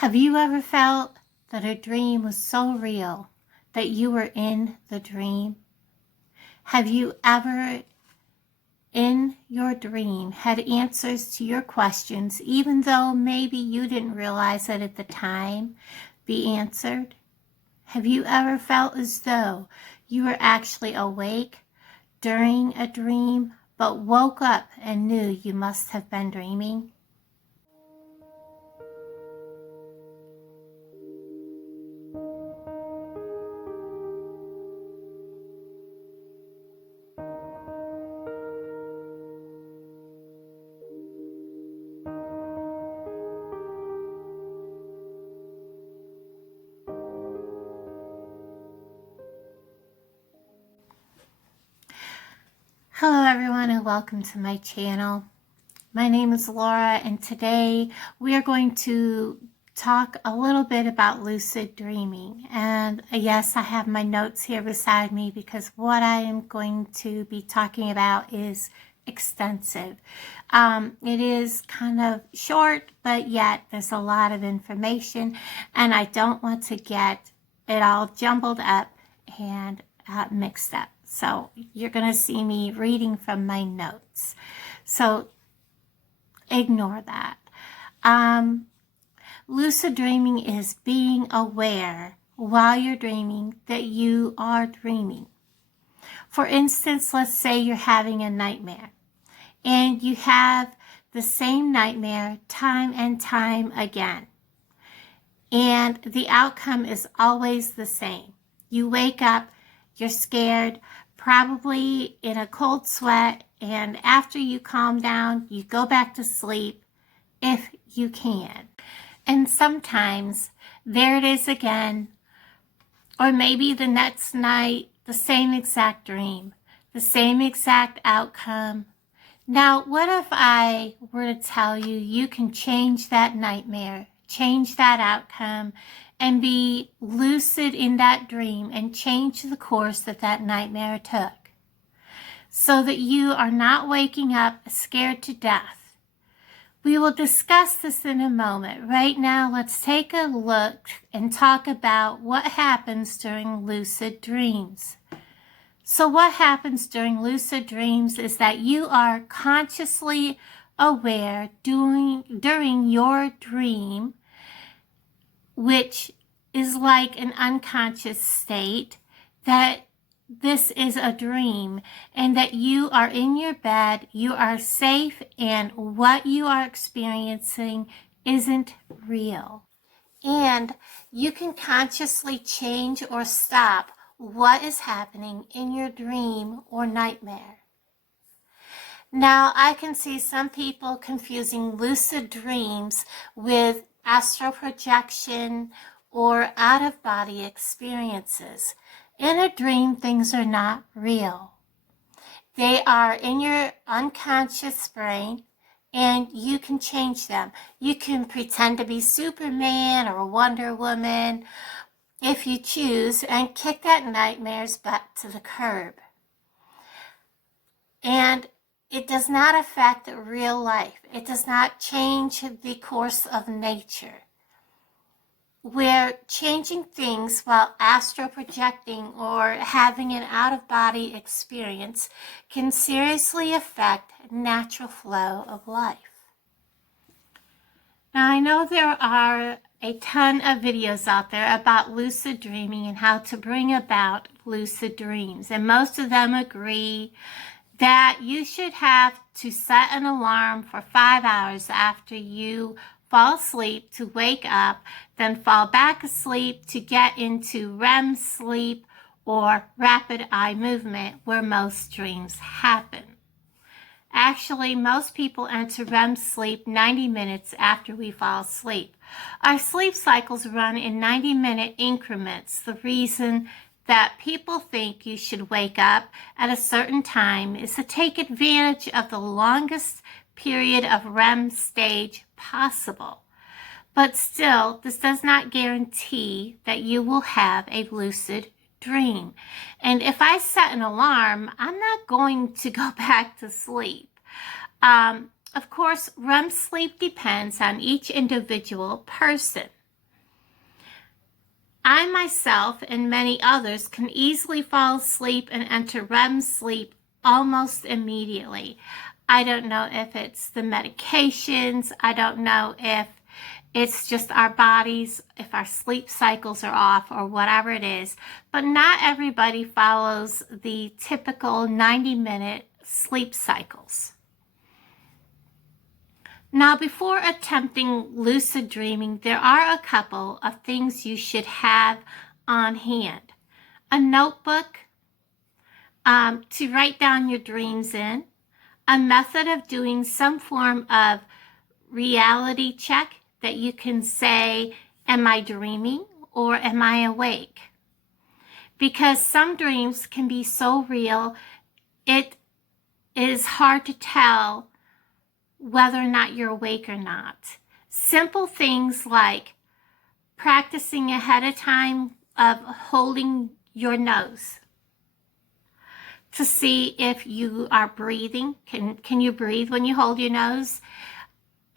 Have you ever felt that a dream was so real that you were in the dream? Have you ever, in your dream, had answers to your questions, even though maybe you didn't realize it at the time, be answered? Have you ever felt as though you were actually awake during a dream, but woke up and knew you must have been dreaming? Hello everyone and welcome to my channel. My name is Laura and today we are going to talk a little bit about lucid dreaming. And yes, I have my notes here beside me because what I am going to be talking about is extensive. It is kind of short, but yet there's a lot of information and I don't want to get it all jumbled up and mixed up. So you're going to see me reading from my notes. So ignore that. Lucid dreaming is being aware while you're dreaming that you are dreaming. For instance, let's say you're having a nightmare and you have the same nightmare time and time again. And the outcome is always the same. You wake up, you're scared, probably in a cold sweat, and after you calm down, you go back to sleep if you can. And sometimes there it is again, or maybe the next night, the same exact dream, the same exact outcome. Now, what if I were to tell you you can change that nightmare, change that outcome, and be lucid in that dream and change the course that that nightmare took so that you are not waking up scared to death? We will discuss this in a moment. Right now, let's take a look and talk about what happens during lucid dreams. So what happens during lucid dreams is that you are consciously aware during your dream, which is like an unconscious state, that this is a dream and that you are in your bed, you are safe, and what you are experiencing isn't real. And you can consciously change or stop what is happening in your dream or nightmare. Now, I can see some people confusing lucid dreams with astral projection or out-of-body experiences. In a dream, things are not real. They are in your unconscious brain, and you can change them. You can pretend to be Superman or Wonder Woman if you choose and kick that nightmare's butt to the curb. And it does not affect real life. It does not change the course of nature. Where changing things while astral projecting or having an out-of-body experience can seriously affect natural flow of life. Now, I know there are a ton of videos out there about lucid dreaming and how to bring about lucid dreams, and most of them agree that you should have to set an alarm for 5 hours after you fall asleep to wake up, then fall back asleep to get into REM sleep or rapid eye movement where most dreams happen. Actually, most people enter REM sleep 90 minutes after we fall asleep. Our sleep cycles run in 90-minute increments. The reason that people think you should wake up at a certain time is to take advantage of the longest period of REM stage possible. But still, this does not guarantee that you will have a lucid dream. And if I set an alarm, I'm not going to go back to sleep. Of course, REM sleep depends on each individual person. I myself and many others can easily fall asleep and enter REM sleep almost immediately. I don't know if it's the medications. I don't know if it's just our bodies, if our sleep cycles are off or whatever it is. But not everybody follows the typical 90-minute sleep cycles. Now, before attempting lucid dreaming, there are a couple of things you should have on hand. A notebook to write down your dreams in, a method of doing some form of reality check that you can say, am I dreaming or am I awake? Because some dreams can be so real, it is hard to tell whether or not you're awake or not. Simple things like practicing ahead of time of holding your nose to see if you are breathing. Can you breathe when you hold your nose?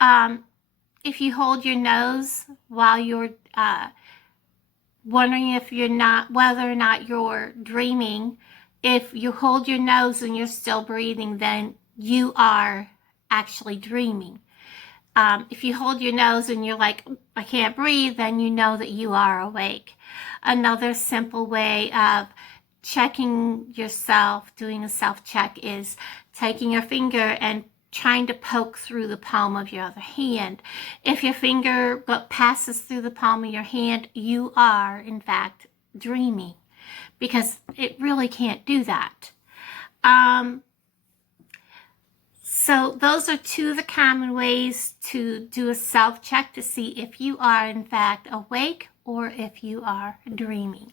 If you hold your nose while you're wondering if you're not, whether or not you're dreaming, if you hold your nose and you're still breathing, then you are actually dreaming. If you hold your nose and you're like, I can't breathe, then you know that you are awake. Another simple way of checking yourself, doing a self-check, is taking your finger and trying to poke through the palm of your other hand. If your finger passes through the palm of your hand, you are, in fact, dreaming, because it really can't do that. So those are two of the common ways to do a self-check to see if you are, in fact, awake or if you are dreaming.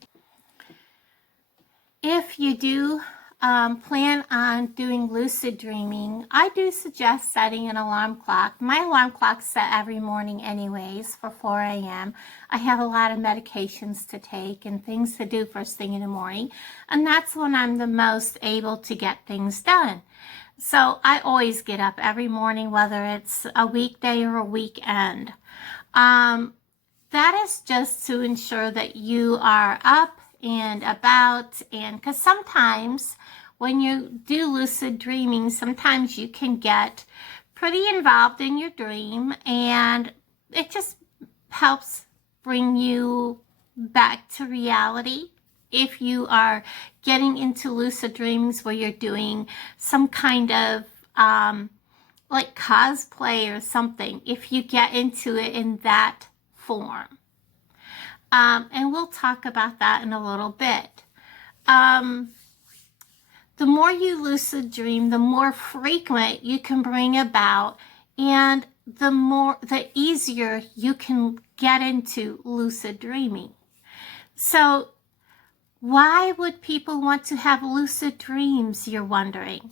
If you do plan on doing lucid dreaming, I do suggest setting an alarm clock. My alarm clock's set every morning anyways for 4 a.m. I have a lot of medications to take and things to do first thing in the morning, and that's when I'm the most able to get things done. So I always get up every morning, whether it's a weekday or a weekend. That is just to ensure that you are up and about, and because sometimes when you do lucid dreaming, sometimes you can get pretty involved in your dream, and it just helps bring you back to reality. If you are getting into lucid dreams where you're doing some kind of like cosplay or something, if you get into it in that form. And we'll talk about that in a little bit. The more you lucid dream, the more frequent you can bring about, and the easier you can get into lucid dreaming. So why would people want to have lucid dreams, you're wondering?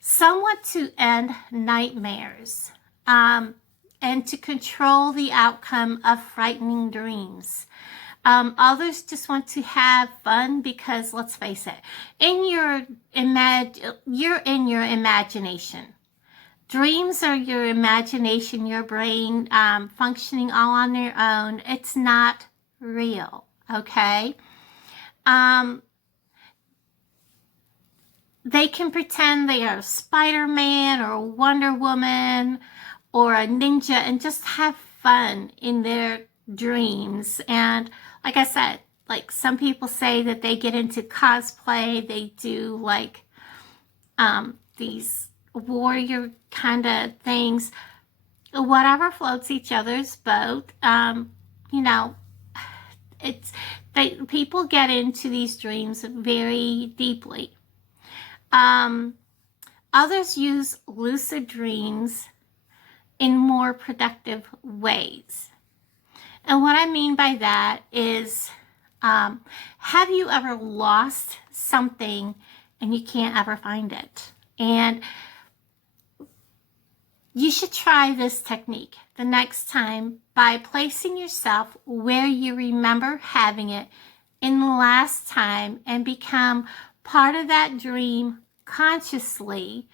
Some want to end nightmares and to control the outcome of frightening dreams. Others just want to have fun because, let's face it, you're in your imagination. Dreams are your imagination, your brain functioning all on their own. It's not real, okay? They can pretend they are Spider-Man or Wonder Woman or a ninja and just have fun in their dreams. And like I said, like some people say that they get into cosplay, they do like these warrior kind of things, whatever floats each other's boat. You know, people get into these dreams very deeply. Others use lucid dreams in more productive ways. And what I mean by that is, have you ever lost something and you can't ever find it? And you should try this technique the next time by placing yourself where you remember having it in the last time and become part of that dream consciously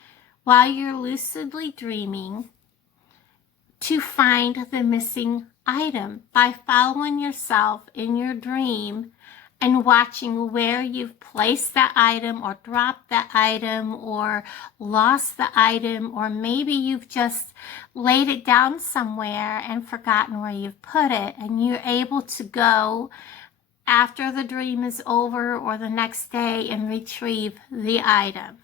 while you're lucidly dreaming to find the missing item by following yourself in your dream and watching where you've placed that item or dropped that item or lost the item, or maybe you've just laid it down somewhere and forgotten where you've put it, and you're able to go after the dream is over or the next day and retrieve the item.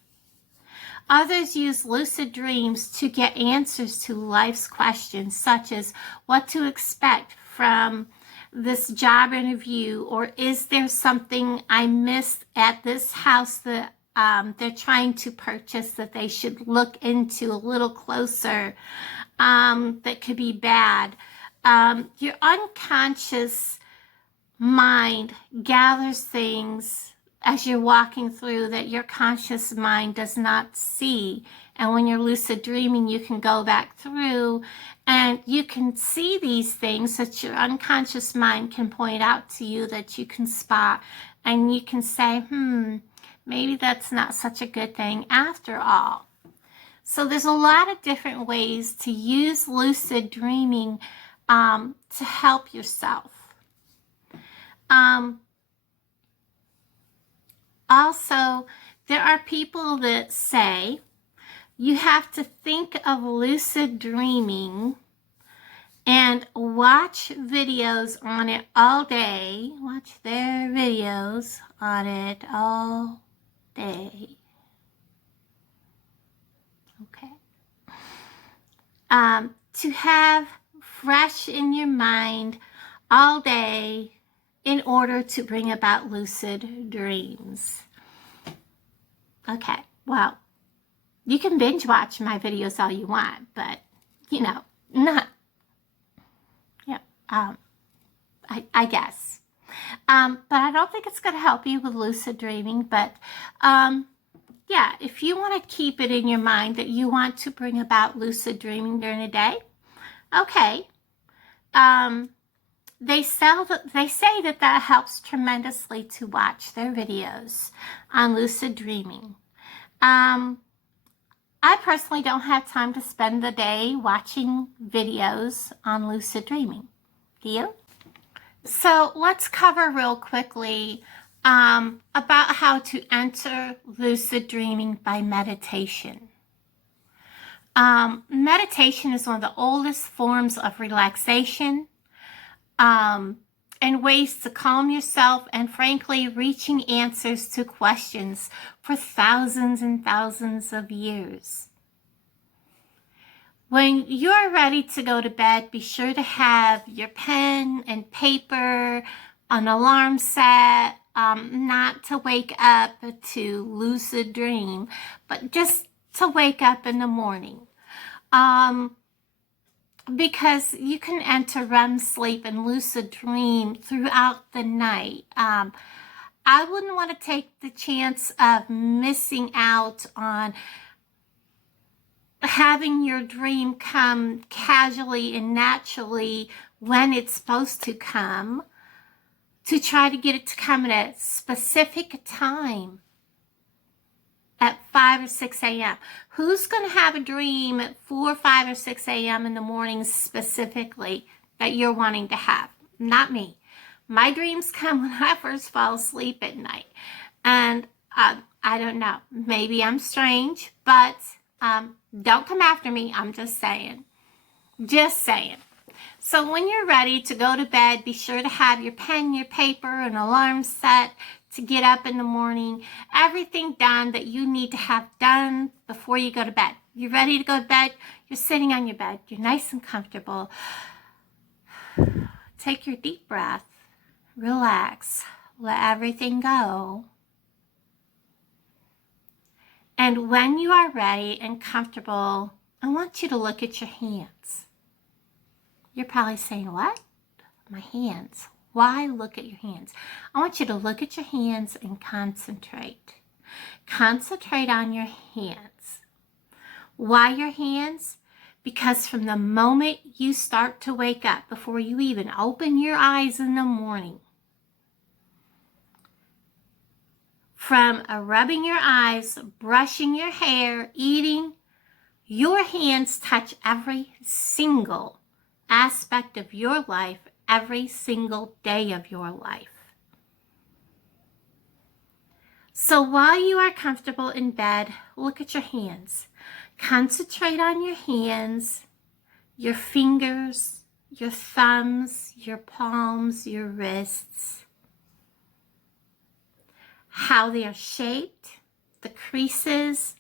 Others use lucid dreams to get answers to life's questions, such as what to expect from this job interview, or is there something I missed at this house that they're trying to purchase that they should look into a little closer, that could be bad. Your unconscious mind gathers things as you're walking through that your conscious mind does not see. And when you're lucid dreaming, you can go back through and you can see these things that your unconscious mind can point out to you, that you can spot, and you can say, maybe that's not such a good thing after all. So there's a lot of different ways to use lucid dreaming to help yourself. Also, there are people that say you have to think of lucid dreaming and watch videos on it all day. Watch their videos on it all day. Okay. To have fresh in your mind all day in order to bring about lucid dreams. Okay, well, you can binge watch my videos all you want, but, not, I guess. But I don't think it's going to help you with lucid dreaming, but, if you want to keep it in your mind that you want to bring about lucid dreaming during the day, okay. They say that helps tremendously to watch their videos on lucid dreaming. I personally don't have time to spend the day watching videos on lucid dreaming. Do you? So let's cover real quickly about how to enter lucid dreaming by meditation. Meditation is one of the oldest forms of relaxation and ways to calm yourself, and frankly, reaching answers to questions for thousands and thousands of years. When you're ready to go to bed, be sure to have your pen and paper, an alarm set, not to wake up to lucid dream, but just to wake up in the morning. Because you can enter REM sleep and lucid dream throughout the night. I wouldn't want to take the chance of missing out on having your dream come casually and naturally when it's supposed to come, to try to get it to come at a specific time at 5 or 6 a.m. Who's going to have a dream at 4, 5, or 6 a.m. in the morning specifically that you're wanting to have? Not me. My dreams come when I first fall asleep at night. And I don't know. Maybe I'm strange, but don't come after me. I'm just saying. Just saying. So when you're ready to go to bed, be sure to have your pen, your paper, an alarm set to get up in the morning. Everything done that you need to have done before you go to bed. You're ready to go to bed. You're sitting on your bed. You're nice and comfortable. Take your deep breath. Relax. Let everything go. And when you are ready and comfortable, I want you to look at your hands. You're probably saying, what? My hands. Why look at your hands? I want you to look at your hands and concentrate. Concentrate on your hands. Why your hands? Because from the moment you start to wake up, before you even open your eyes in the morning, from rubbing your eyes, brushing your hair, eating, your hands touch every single aspect of your life every single day of your life. So while you are comfortable in bed, look at your hands. Concentrate on your hands, your fingers, your thumbs, your palms, your wrists, how they are shaped, the creases.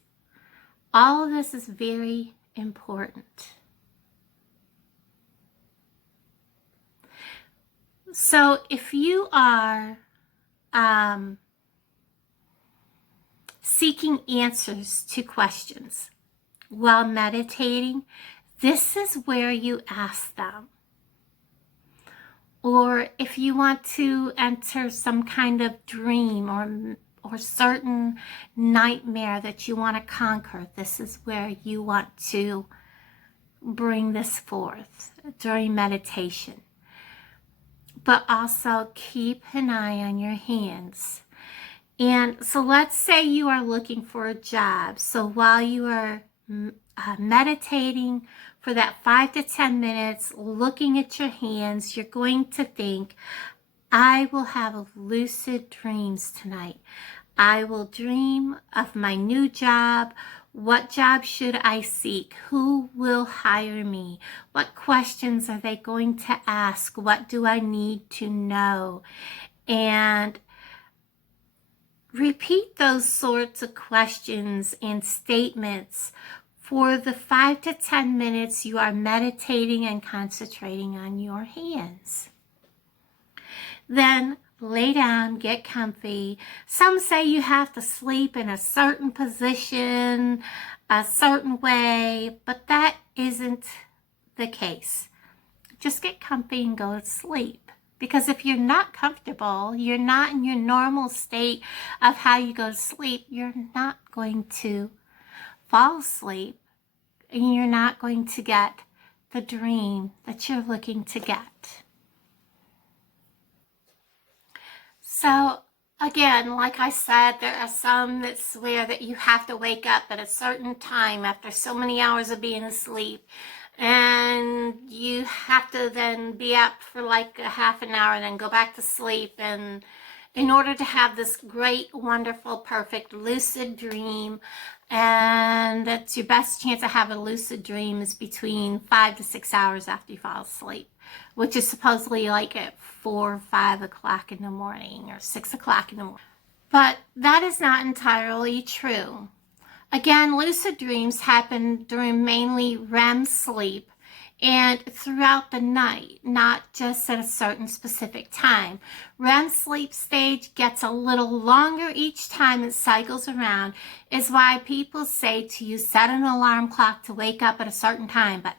All of this is very important. So if you are seeking answers to questions while meditating, this is where you ask them. Or if you want to enter some kind of dream or certain nightmare that you want to conquer, this is where you want to bring this forth during meditation. But also keep an eye on your hands. And so let's say you are looking for a job. So while you are meditating for that 5 to 10 minutes, looking at your hands, you're going to think, I will have lucid dreams tonight. I will dream of my new job. What job should I seek? Who will hire me? What questions are they going to ask? What do I need to know? And repeat those sorts of questions and statements for the 5 to 10 minutes you are meditating and concentrating on your hands. Then lay down, get comfy. Some say you have to sleep in a certain position, a certain way, but that isn't the case. Just get comfy and go to sleep. Because if you're not comfortable, you're not in your normal state of how you go to sleep, you're not going to fall asleep and you're not going to get the dream that you're looking to get. So again, like I said, there are some that swear that you have to wake up at a certain time after so many hours of being asleep. And you have to then be up for like a half an hour and then go back to sleep. And in order to have this great, wonderful, perfect lucid dream, and that's your best chance to have a lucid dream is between 5 to 6 hours after you fall asleep, which is supposedly like at 4 or 5 o'clock in the morning or 6 o'clock in the morning. But that is not entirely true. Again, lucid dreams happen during mainly REM sleep and throughout the night, not just at a certain specific time. REM sleep stage gets a little longer each time it cycles around, is why people say to you, set an alarm clock to wake up at a certain time, but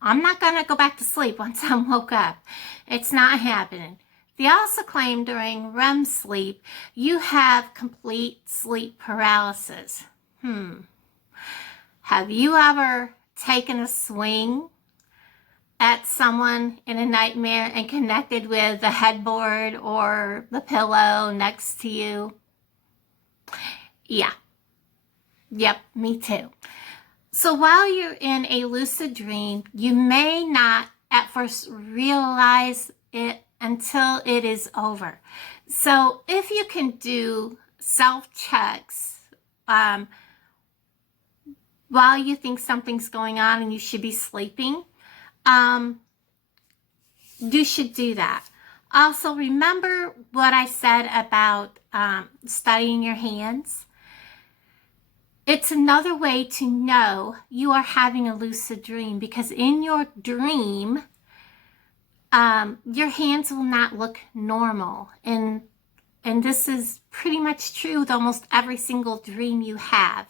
I'm not going to go back to sleep once I'm woke up. It's not happening. They also claim during REM sleep, you have complete sleep paralysis. Have you ever taken a swing at someone in a nightmare and connected with the headboard or the pillow next to you? Yeah. Yep, me too. So while you're in a lucid dream, you may not at first realize it until it is over. So if you can do self-checks while you think something's going on and you should be sleeping, you should do that. Also, remember what I said about studying your hands? It's another way to know you are having a lucid dream, because in your dream, your hands will not look normal. And this is pretty much true with almost every single dream you have.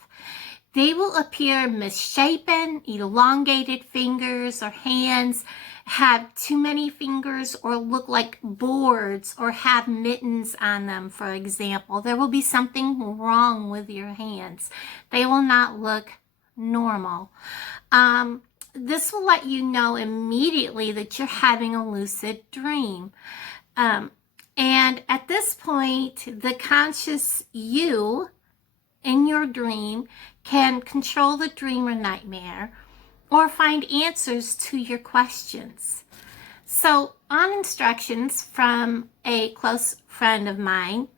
They will appear misshapen, elongated fingers or hands, have too many fingers, or look like boards, or have mittens on them, for example. There will be something wrong with your hands. They will not look normal. This will let you know immediately that you're having a lucid dream. And at this point, the conscious you in your dream can control the dream or nightmare, or find answers to your questions. So, on instructions from a close friend of mine,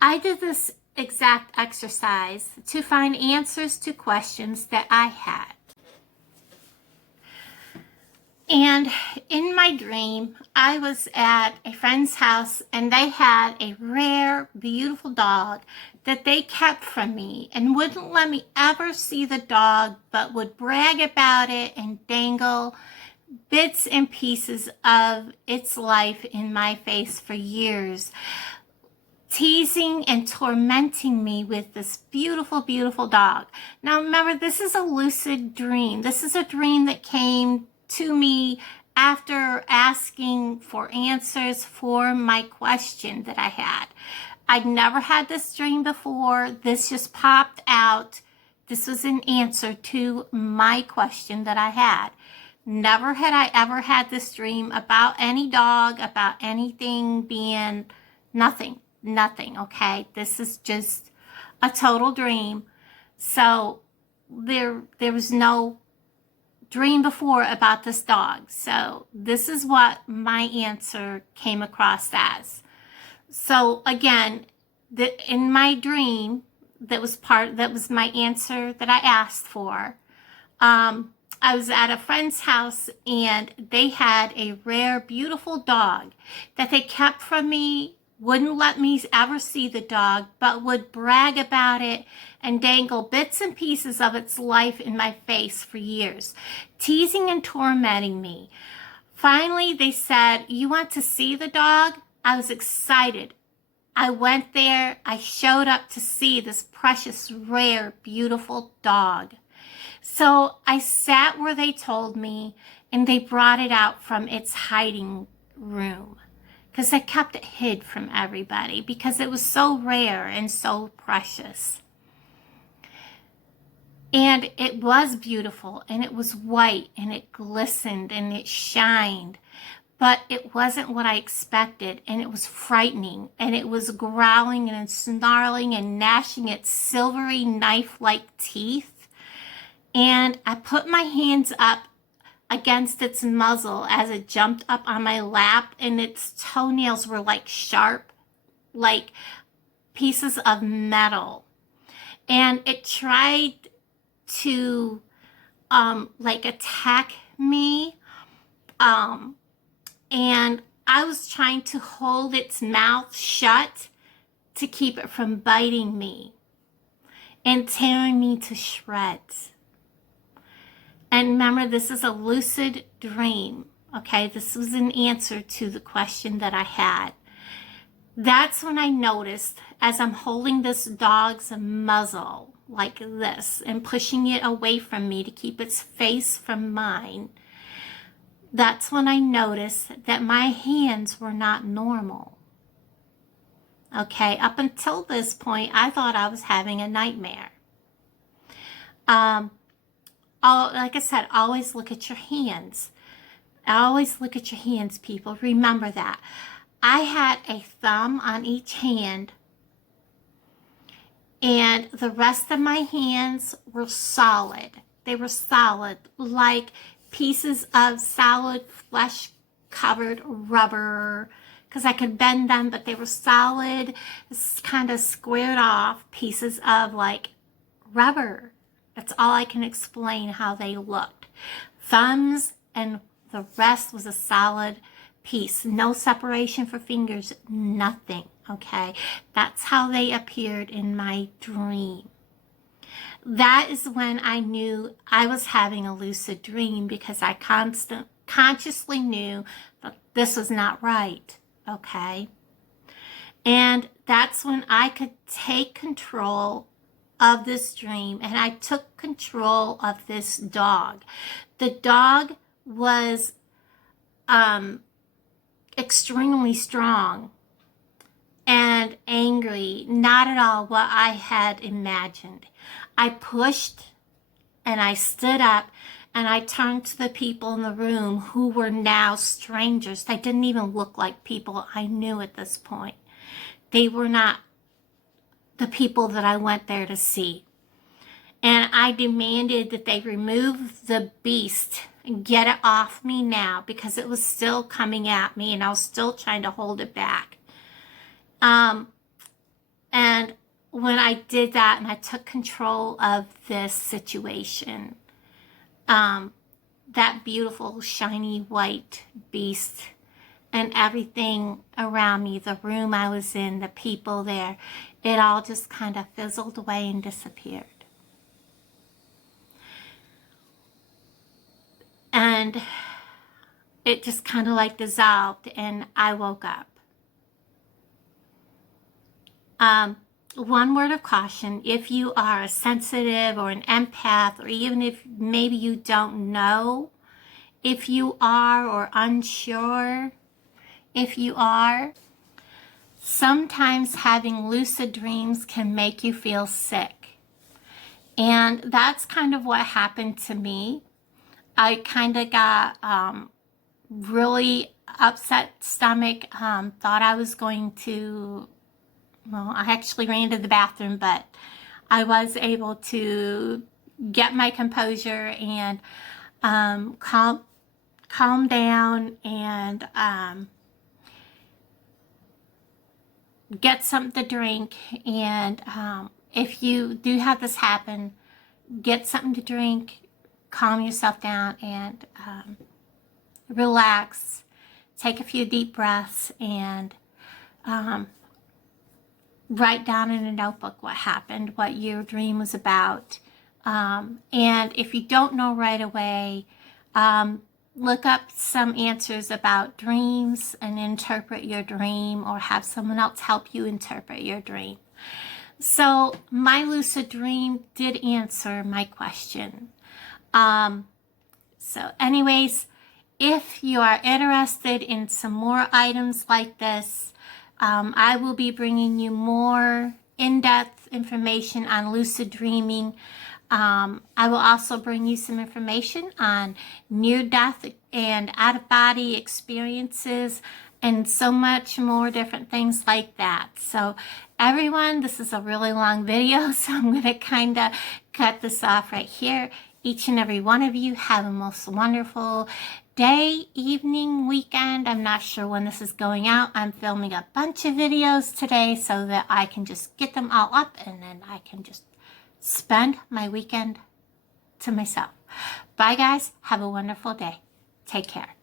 I did this exact exercise to find answers to questions that I had. And in my dream, I was at a friend's house and they had a rare, beautiful dog that they kept from me and wouldn't let me ever see the dog, but would brag about it and dangle bits and pieces of its life in my face for years, teasing and tormenting me with this beautiful, beautiful dog. Now remember, this is a lucid dream. This is a dream that came to me after asking for answers for my question that I had. I'd never had this dream before. This just popped out. This was an answer to my question that I had. Never had I ever had this dream about any dog, about anything being nothing, okay? This is just a total dream. So there was no dream before about this dog. So this is what my answer came across as. So again, in my dream, that was my answer that I asked for. I was at a friend's house and they had a rare, beautiful dog that they kept from me, wouldn't let me ever see the dog, but would brag about it and dangle bits and pieces of its life in my face for years, teasing and tormenting me. Finally, they said, "You want to see the dog?" I was excited. I went there. I showed up to see this precious, rare, beautiful dog. So I sat where they told me, and they brought it out from its hiding room, because I kept it hid from everybody because it was so rare and so precious. And it was beautiful, and it was white, and it glistened, and it shined. But it wasn't what I expected, and it was frightening, and it was growling and snarling and gnashing its silvery knife-like teeth. And I put my hands up against its muzzle as it jumped up on my lap, and its toenails were like sharp, like pieces of metal. And it tried to attack me, and I was trying to hold its mouth shut to keep it from biting me and tearing me to shreds. And remember, this is a lucid dream, okay? This was an answer to the question that I had. That's when I noticed, as I'm holding this dog's muzzle like this and pushing it away from me to keep its face from mine, that's when I noticed that my hands were not normal. Okay, up until this point, I thought I was having a nightmare. Like I said, always look at your hands. Always look at your hands, people. Remember that. I had a thumb on each hand, and the rest of my hands were solid. They were solid, like pieces of solid flesh-covered rubber, because I could bend them, but they were solid, kind of squared off pieces of like rubber. That's all I can explain how they looked. Thumbs, and the rest was a solid piece. No separation for fingers, nothing, okay? That's how they appeared in my dream. That is when I knew I was having a lucid dream, because I consciously knew that this was not right, okay? And that's when I could take control of this dream, and I took control of this dog. The dog was extremely strong and angry, not at all what I had imagined. I pushed and I stood up and I turned to the people in the room who were now strangers. They didn't even look like people I knew at this point. They were not the people that I went there to see. And I demanded that they remove the beast and get it off me now, because it was still coming at me and I was still trying to hold it back. And when I did that and I took control of this situation, that beautiful shiny white beast and everything around me, the room I was in, the people there, it all just kind of fizzled away and disappeared. And it just kind of like dissolved and I woke up. One word of caution: if you are a sensitive or an empath, or even if maybe you don't know if you are, or unsure if you are, sometimes having lucid dreams can make you feel sick. And that's kind of what happened to me. I kind of got really upset stomach, thought I was going to, well, I actually ran to the bathroom, but I was able to get my composure and calm down and get something to drink. And if you do have this happen, get something to drink, calm yourself down, and relax. Take a few deep breaths and write down in a notebook what happened, what your dream was about. And if you don't know right away, look up some answers about dreams and interpret your dream, or have someone else help you interpret your dream. So my lucid dream did answer my question. So anyways, if you are interested in some more items like this, I will be bringing you more in-depth information on lucid dreaming. I will also bring you some information on near-death and out-of-body experiences, and so much more different things like that. So everyone, this is a really long video, so I'm going to kind of cut this off right here. Each and every one of you have a most wonderful day, evening, weekend. I'm not sure when this is going out. I'm filming a bunch of videos today so that I can just get them all up, and then I can just spend my weekend to myself. Bye guys. Have a wonderful day. Take care.